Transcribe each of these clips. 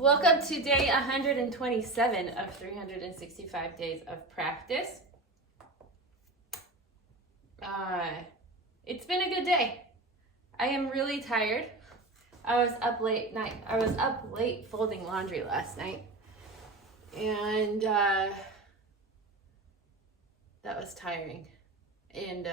Welcome to day 127 of 365 days of practice. It's been a good day. I am really tired. I was up late folding laundry last night, and that was tiring. And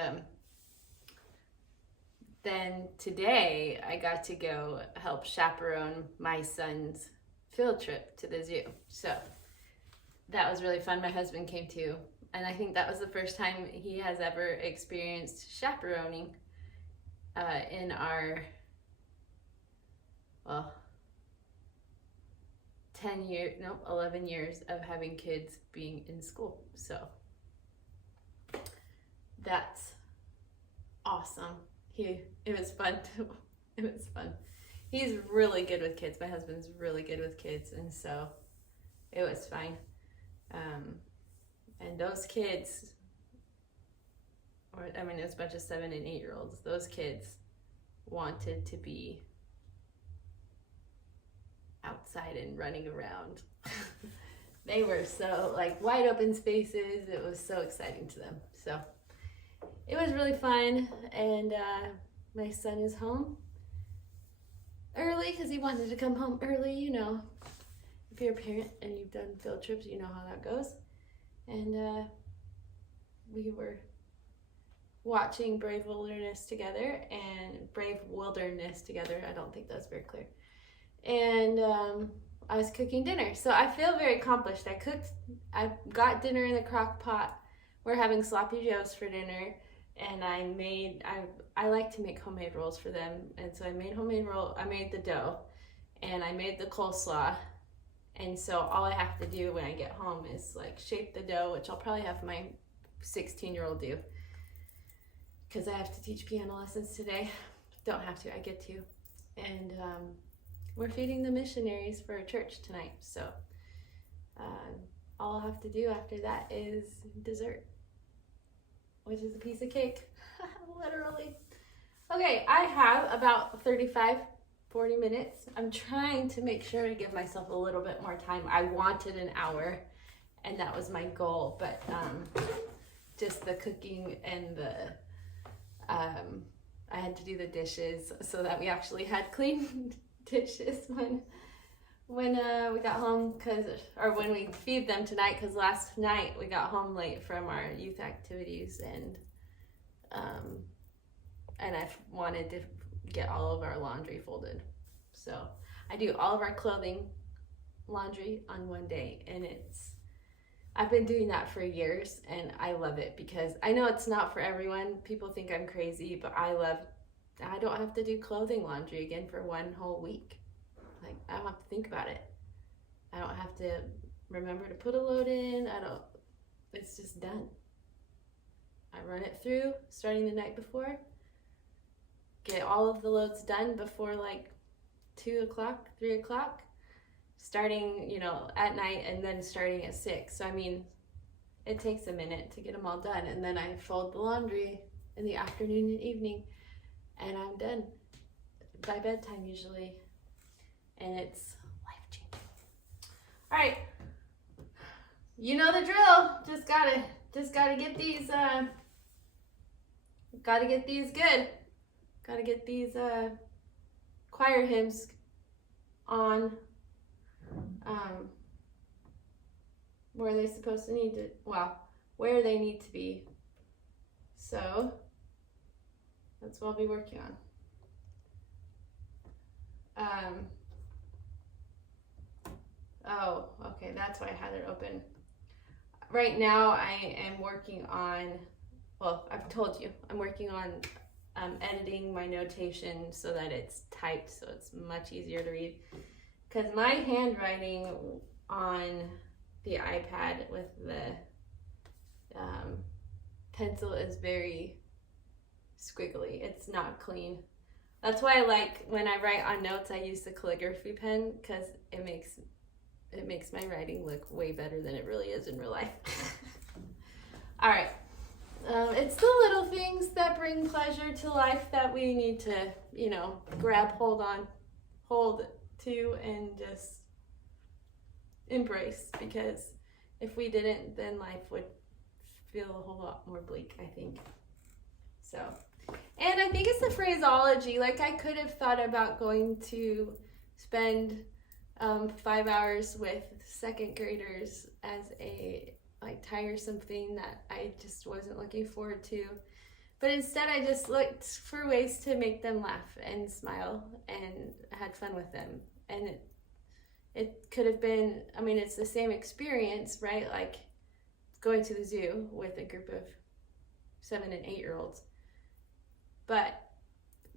then today I got to go help chaperone my son's field trip to the zoo. So that was really fun. My husband came too, and I think that was the first time he has ever experienced chaperoning in our 11 years of having kids being in school. So that's awesome. It was fun too. It was fun. He's really good with kids. My husband's really good with kids, and so it was fine. And those kids, it was a bunch of 7 and 8 year olds. Those kids wanted to be outside and running around. They were so wide open spaces. It was so exciting to them. So it was really fun, and my son is home early because he wanted to come home early. You know, if you're a parent and you've done field trips, you know how that goes. And we were watching Brave Wilderness together. I don't think that's very clear. And I was cooking dinner, so I feel very accomplished. I got dinner in the crock pot. We're having sloppy joes for dinner, and I like to make homemade rolls for them, and so I made I made the dough, and I made the coleslaw, and so all I have to do when I get home is shape the dough, which I'll probably have my 16-year-old do, because I have to teach piano lessons today. Don't have to, I get to. And we're feeding the missionaries for a church tonight, so all I'll have to do after that is dessert, which is a piece of cake. Literally. Okay, I have about 35-40 minutes. I'm trying to make sure to give myself a little bit more time. I wanted an hour, and that was my goal, but just the cooking and I had to do the dishes so that we actually had clean dishes when we got home, when we feed them tonight, because last night we got home late from our youth activities, and I wanted to get all of our laundry folded. So I do all of our clothing laundry on one day, and I've been doing that for years, and I love it because I know it's not for everyone. People think I'm crazy, but I don't have to do clothing laundry again for one whole week. I don't have to think about it. I don't have to remember to put a load in. It's just done. I run it through starting the night before, get all of the loads done before 2 o'clock, 3 o'clock, starting, at night, and then starting at 6. So, it takes a minute to get them all done, and then I fold the laundry in the afternoon and evening, and I'm done by bedtime usually, and it's life-changing. All right, you know the drill. Just gotta get these good. Gotta get these choir hymns on where they where they need to be. So that's what I'll be working on. Okay, that's why I had it open. Right now I am working on, I've told you, I'm working on editing my notation so that it's typed, so it's much easier to read. Because my handwriting on the iPad with the pencil is very squiggly. It's not clean. That's why when I write on notes, I use the calligraphy pen, because it makes my writing look way better than it really is in real life. All right. It's the little things that bring pleasure to life that we need to, grab hold to and just embrace, because if we didn't, then life would feel a whole lot more bleak, I think. So, and I think it's the phraseology. Like, I could have thought about going to spend 5 hours with second graders as a like tiresome thing that I just wasn't looking forward to. But instead, I just looked for ways to make them laugh and smile and had fun with them. And it could have been, I mean, it's the same experience, right? Like going to the zoo with a group of 7 and 8 year olds. But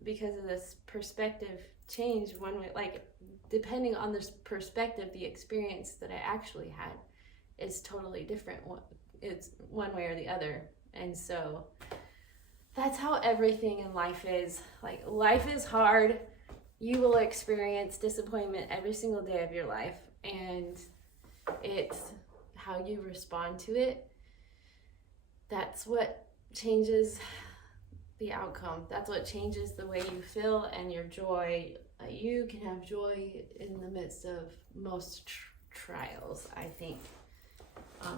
because of this perspective change, one way, like depending on this perspective, the experience that I actually had is totally different. It's one way or the other. And so that's how everything in life is. Like, life is hard. You will experience disappointment every single day of your life, and it's how you respond to it. That's what changes the outcome. That's what changes the way you feel and your joy. You can have joy in the midst of most trials, I think.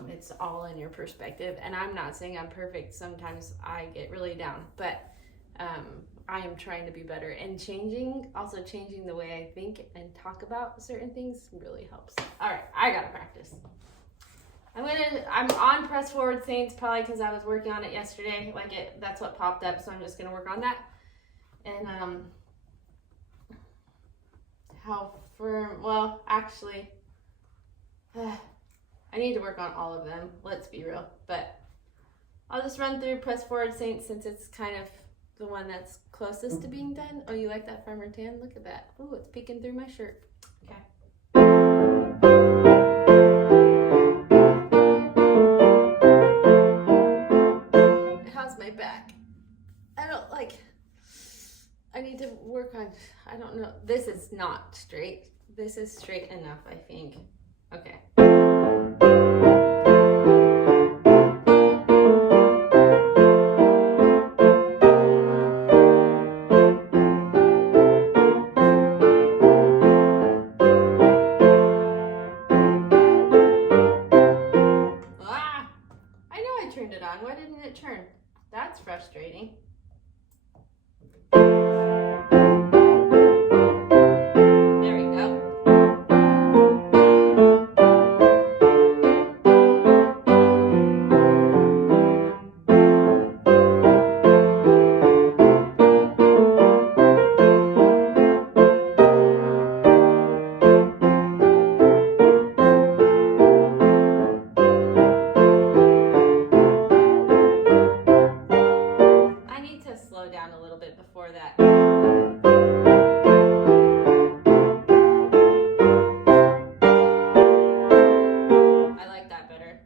It's all in your perspective. And I'm not saying I'm perfect. Sometimes I get really down, but I am trying to be better. And changing the way I think and talk about certain things really helps. All right, I gotta practice. I'm on Press Forward Saints probably because I was working on it yesterday. That's what popped up, so I'm just gonna work on that. And how firm? Well, actually, I need to work on all of them. Let's be real, but I'll just run through Press Forward Saints since it's kind of the one that's closest to being done. Oh, you like that farmer tan? Look at that. Oh, it's peeking through my shirt. Okay. How's my back? I need to work on, I don't know. This is not straight. This is straight enough, I think. Okay. Turned it on. Why didn't it turn? That's frustrating. There we go. Slow down a little bit before that. I like that better.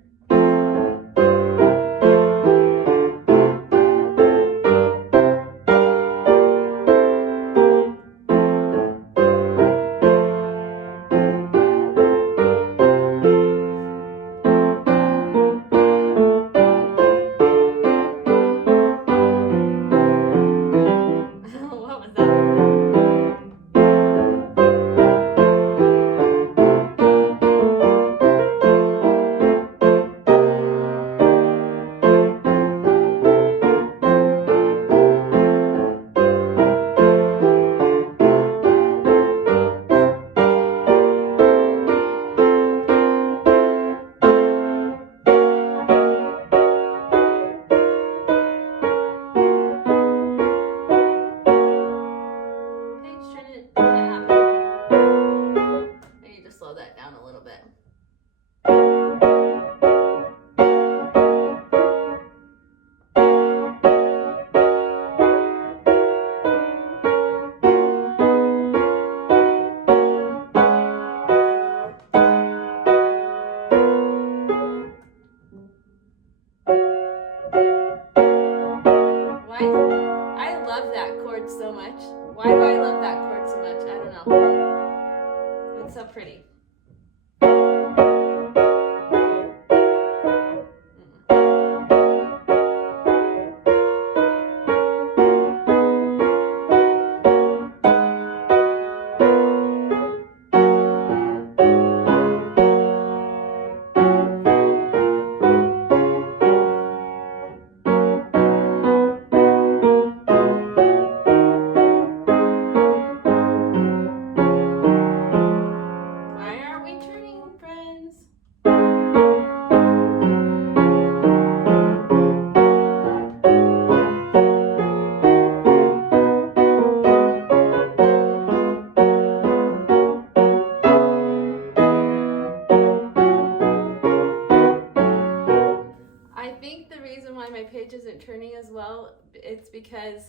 What was that? Slow that down a little bit. Why? I love that chord so much. Why do I love that chord so much? I don't know. It's so pretty. turning as well. It's because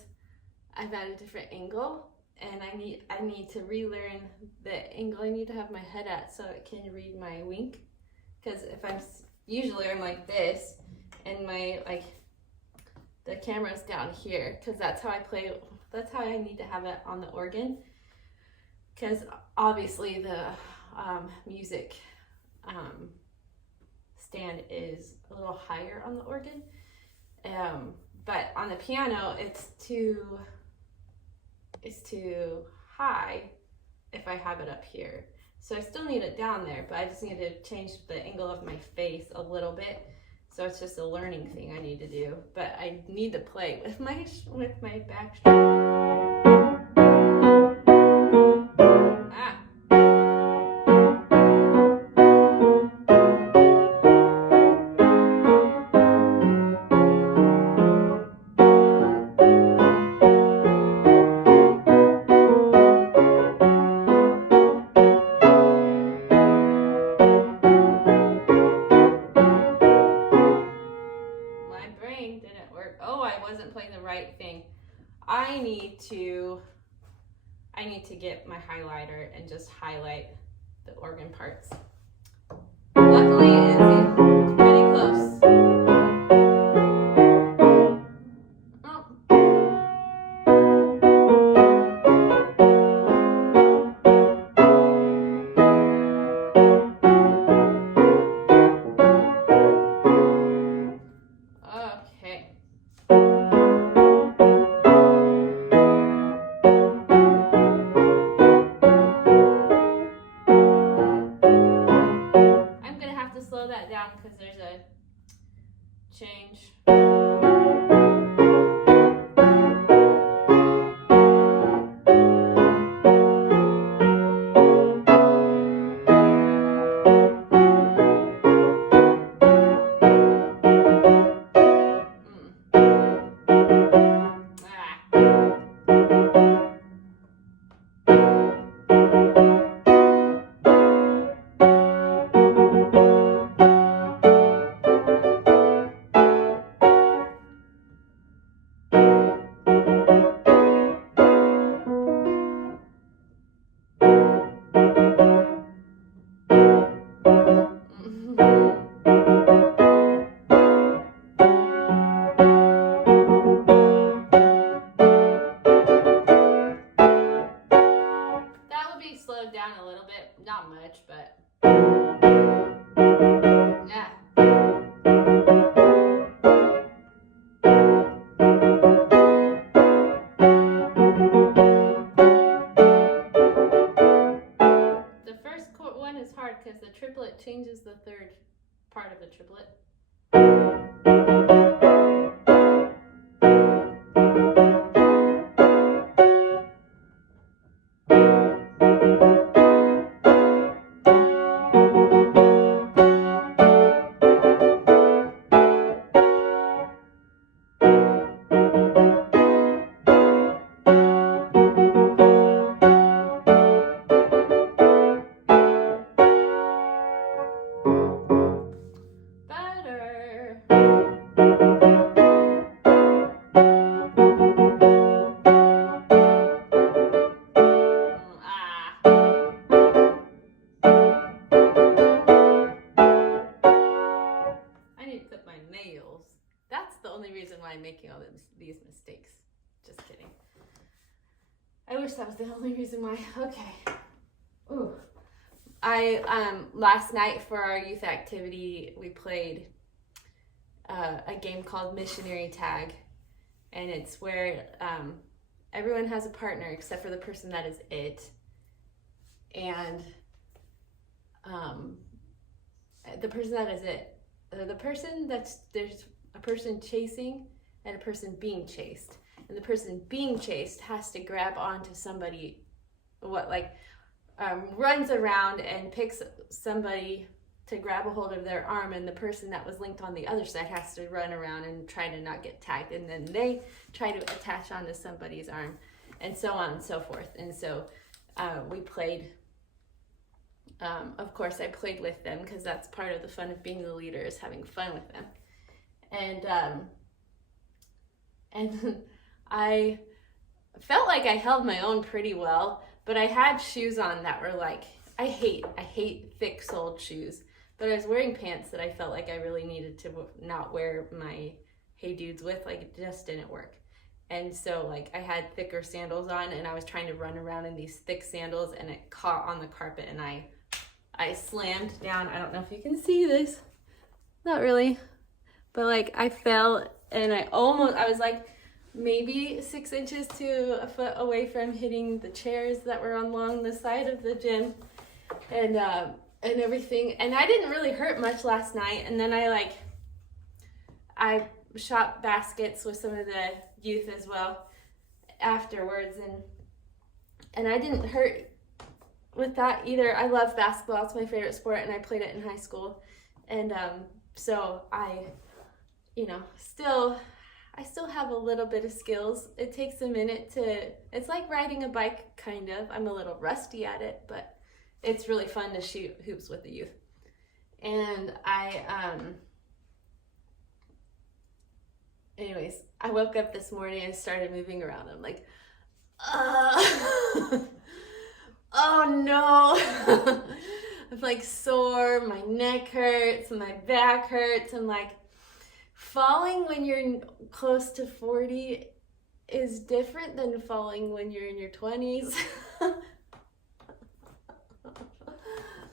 I've at a different angle, and I need to relearn the angle I need to have my head at so it can read my wink. Because if usually I'm like this, and my the camera's down here, because that's how I play. That's how I need to have it on the organ. Because obviously the music stand is a little higher on the organ, but on the piano it's too high if I have it up here. So I still need it down there, but I just need to change the angle of my face a little bit. So it's just a learning thing I need to do. But I need to play with my back string. Didn't work. Oh, I wasn't playing the right thing. I need to get my highlighter and just highlight the organ parts. Luckily, it's pretty close. Oh. Okay. I'm gonna have to slow that down because there's a change. Slowed down a little bit, not much, but yeah. The first one is hard because the triplet changes the third part of the triplet. I'm making all these mistakes. Just kidding. I wish that was the only reason why. Okay. Ooh. I last night for our youth activity we played a game called Missionary Tag, and it's where everyone has a partner except for the person that is it, and the person that is it, the person there's a person chasing and a person being chased, and the person being chased has to grab onto somebody, runs around and picks somebody to grab a hold of their arm, and the person that was linked on the other side has to run around and try to not get tagged, and then they try to attach onto somebody's arm, and so on and so forth. And so we played, of course I played with them because that's part of the fun of being the leader, is having fun with them. And And I felt like I held my own pretty well, but I had shoes on that were like, I hate thick soled shoes, but I was wearing pants that I felt like I really needed to not wear my Hey Dudes with, like it just didn't work. And so like I had thicker sandals on and I was trying to run around in these thick sandals and it caught on the carpet and I slammed down. I don't know if you can see this. Not really. But like I fell and I was like maybe 6 inches to a foot away from hitting the chairs that were along the side of the gym and everything. And I didn't really hurt much last night. And then I shot baskets with some of the youth as well afterwards, and I didn't hurt with that either. I love basketball. It's my favorite sport, and I played it in high school. And so I still have a little bit of skills. It takes a minute it's like riding a bike, kind of. I'm a little rusty at it, but it's really fun to shoot hoops with the youth. And anyways, I woke up this morning and started moving around. I'm like, oh no. I'm like sore, my neck hurts, my back hurts. I'm like, falling when you're close to 40 is different than falling when you're in your 20s.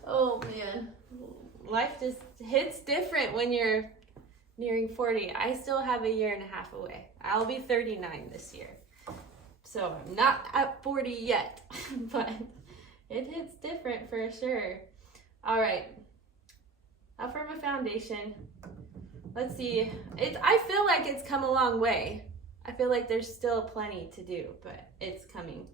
Oh man, life just hits different when you're nearing 40. I still have a year and a half away. I'll be 39 this year. So I'm not at 40 yet, but it hits different for sure. All right, now for my foundation. Let's see. I feel like it's come a long way. I feel like there's still plenty to do, but it's coming.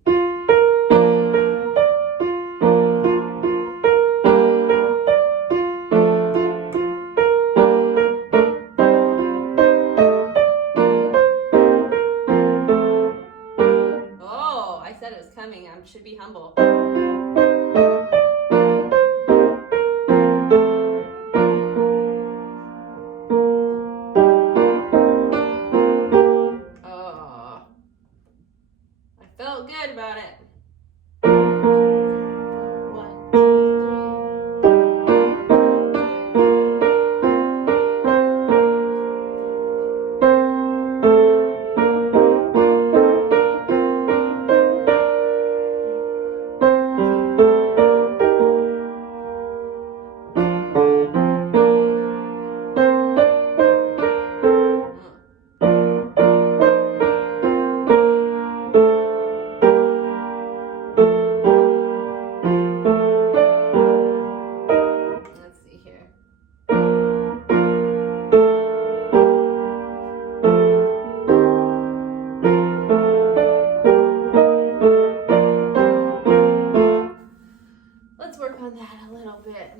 Oh, I said it was coming. I should be humble. Felt good about it. 1, on that a little bit.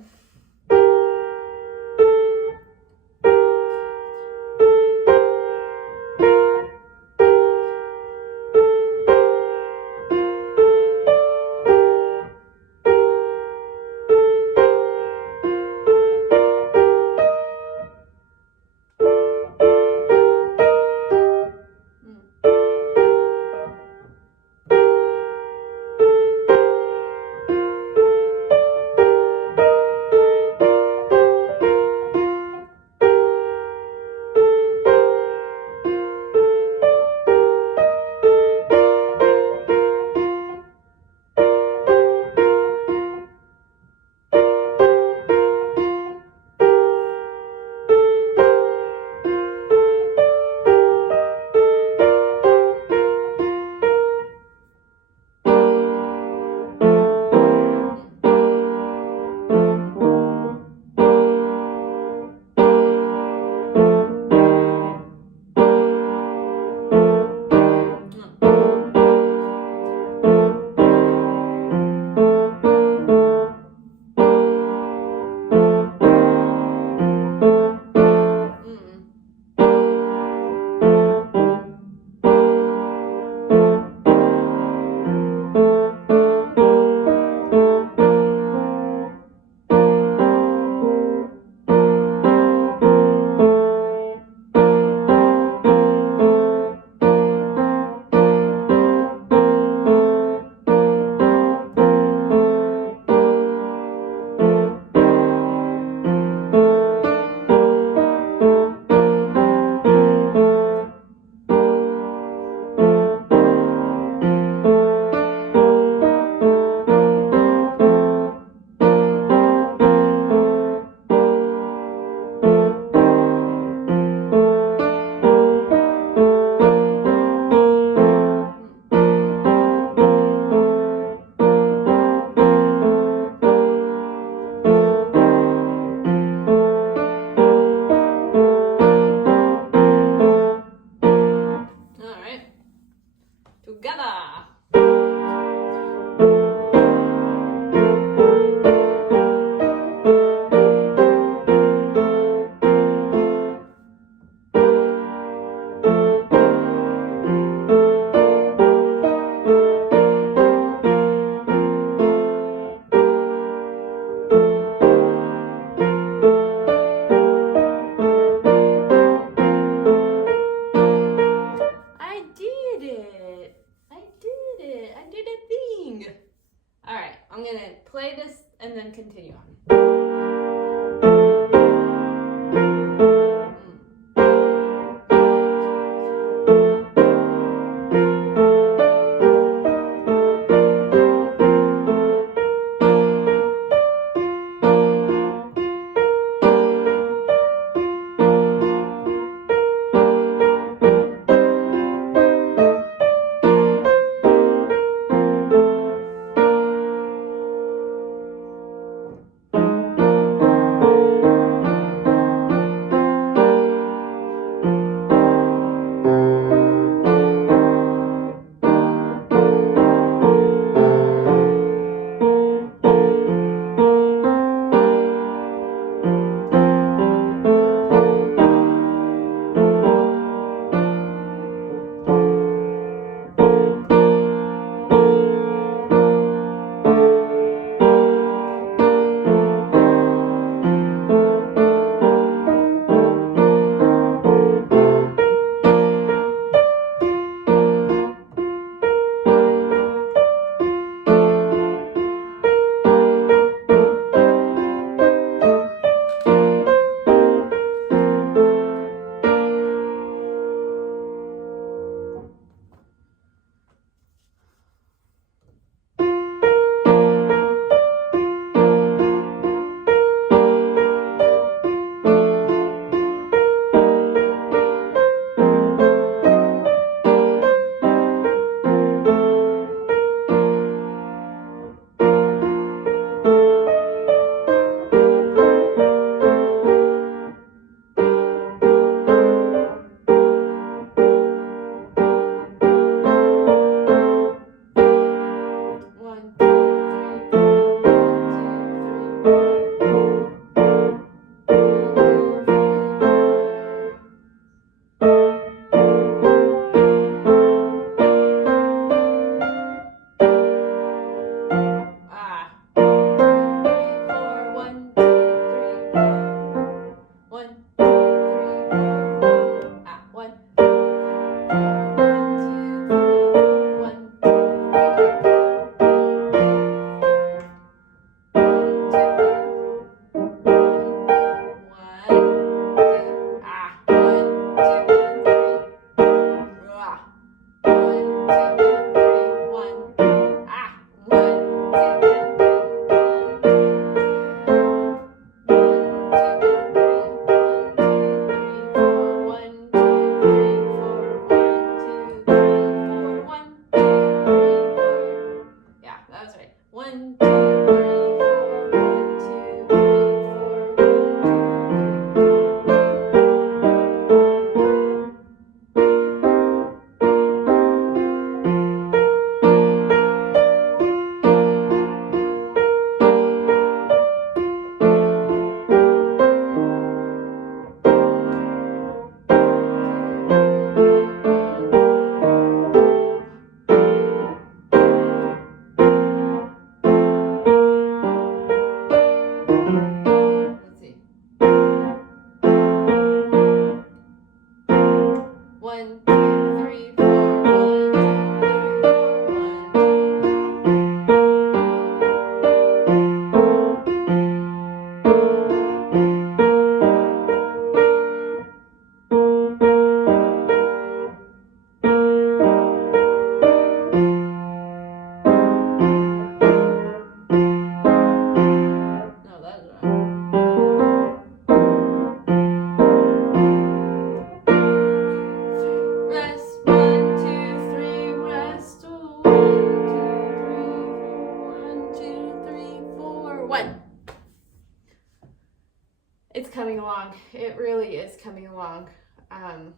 It's coming along. It really is coming along. I'm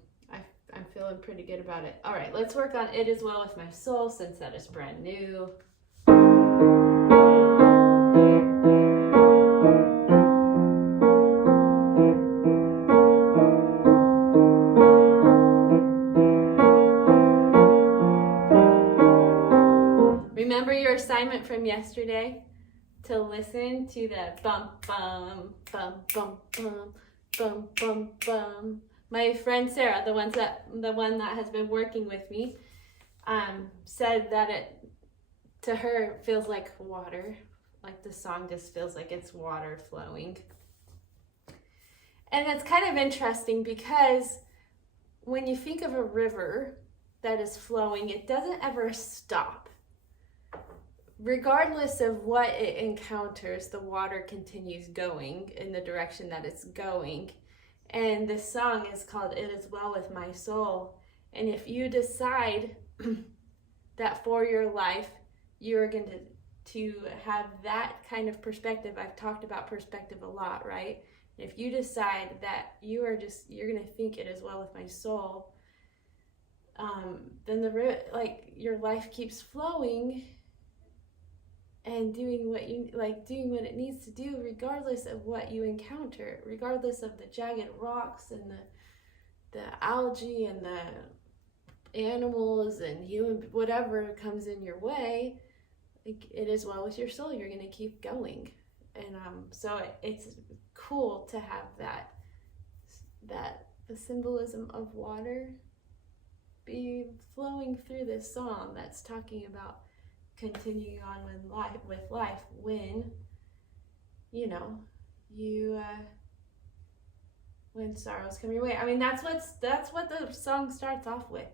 feeling pretty good about it. All right, let's work on It Is Well With My Soul since that is brand new. Remember your assignment from yesterday? To listen to the bum bum bum bum bum bum bum bum. My friend Sarah, the one that has been working with me, said that it to her feels like water Like the song just feels like it's water flowing. And it's kind of interesting because when you think of a river that is flowing, it doesn't ever stop. Regardless of what it encounters, the water continues going in the direction that it's going. And this song is called It Is Well With My Soul. And if you decide that for your life, you're going to have that kind of perspective. I've talked about perspective a lot, right? If you decide that you're going to think it is well with my soul, then your life keeps flowing and doing what it needs to do, regardless of what you encounter, regardless of the jagged rocks and the algae and the animals and human, whatever comes in your way. Like, it is well with your soul. You're going to keep going. And so it's cool to have the symbolism of water be flowing through this song that's talking about continuing on with life when when sorrows come your way. I mean, that's what the song starts off with.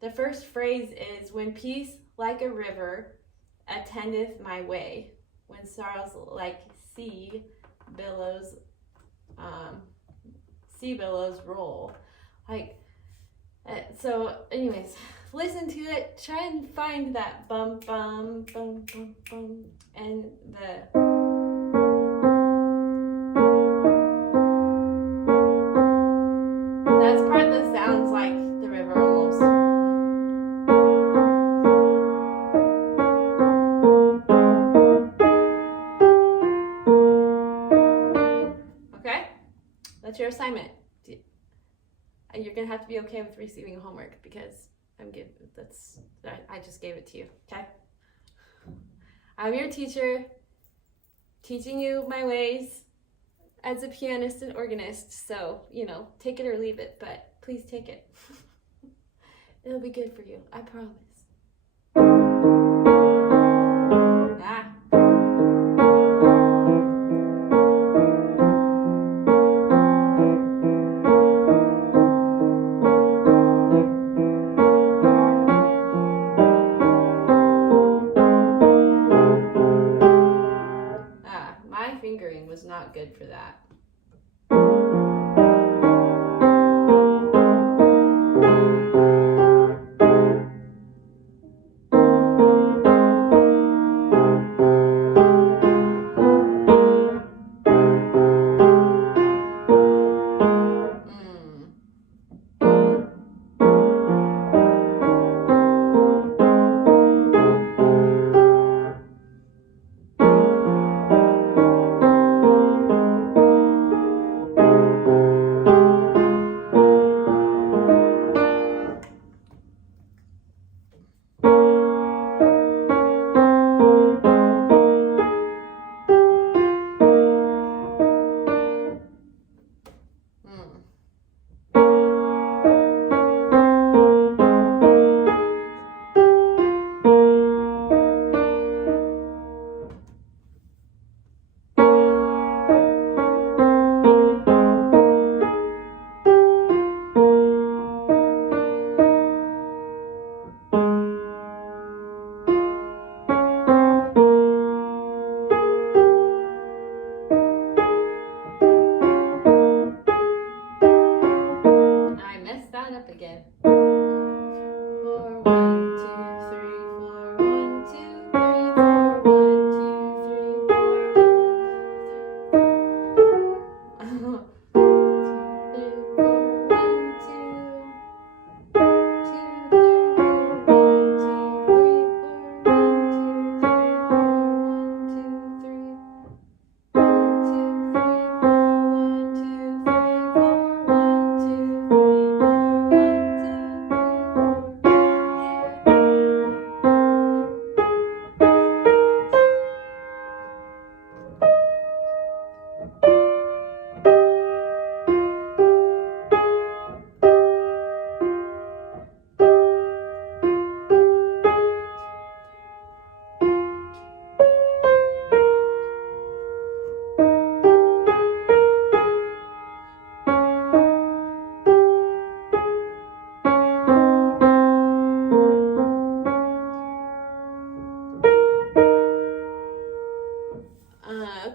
The first phrase is, when peace like a river attendeth my way, when sorrows like sea billows roll. So anyways, listen to it, try and find that bum bum bum bum bum and that's part that sounds like the river almost. Okay, that's your assignment. You're gonna have to be okay with receiving homework because I just gave it to you. Okay, I'm your teacher, teaching you my ways as a pianist and organist. So take it or leave it, but please take it. It'll be good for you, I promise. My fingering was not good for that.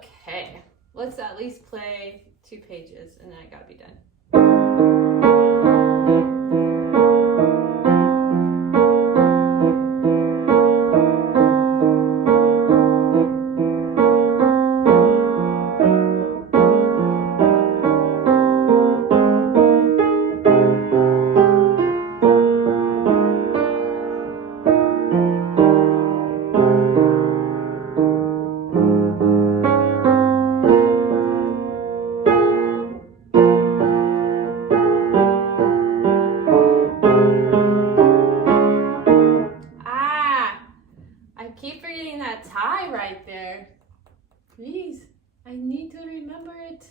Okay, let's at least play 2 pages and then I gotta be done. I keep forgetting that tie right there. Please, I need to remember it.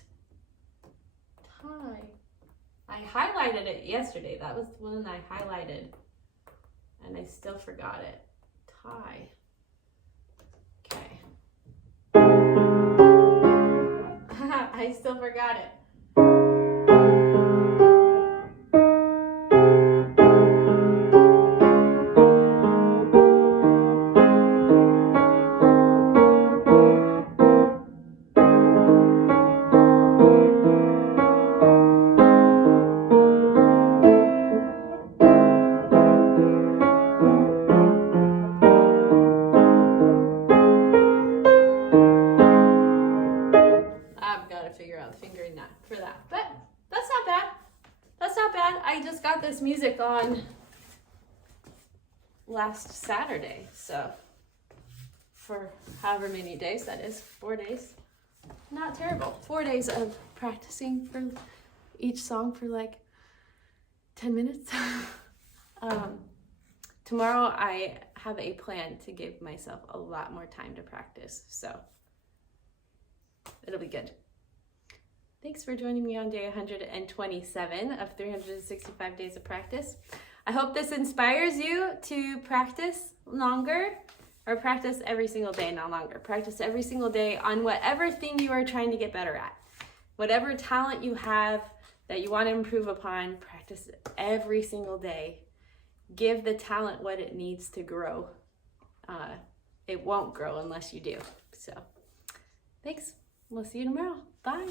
Tie. I highlighted it yesterday. That was the one I highlighted. And I still forgot it. Tie. Okay. I still forgot it. Figure out the fingering that for that, but that's not bad. That's not bad. I just got this music on last Saturday, so for however many days that is, 4 days, not terrible. 4 days of practicing for each song for like 10 minutes. Tomorrow I have a plan to give myself a lot more time to practice, so it'll be good. Thanks for joining me on day 127 of 365 days of practice. I hope this inspires you to practice longer, or practice every single day, not longer. Practice every single day on whatever thing you are trying to get better at. Whatever talent you have that you want to improve upon, practice every single day. Give the talent what it needs to grow. It won't grow unless you do. So, thanks. We'll see you tomorrow. Bye.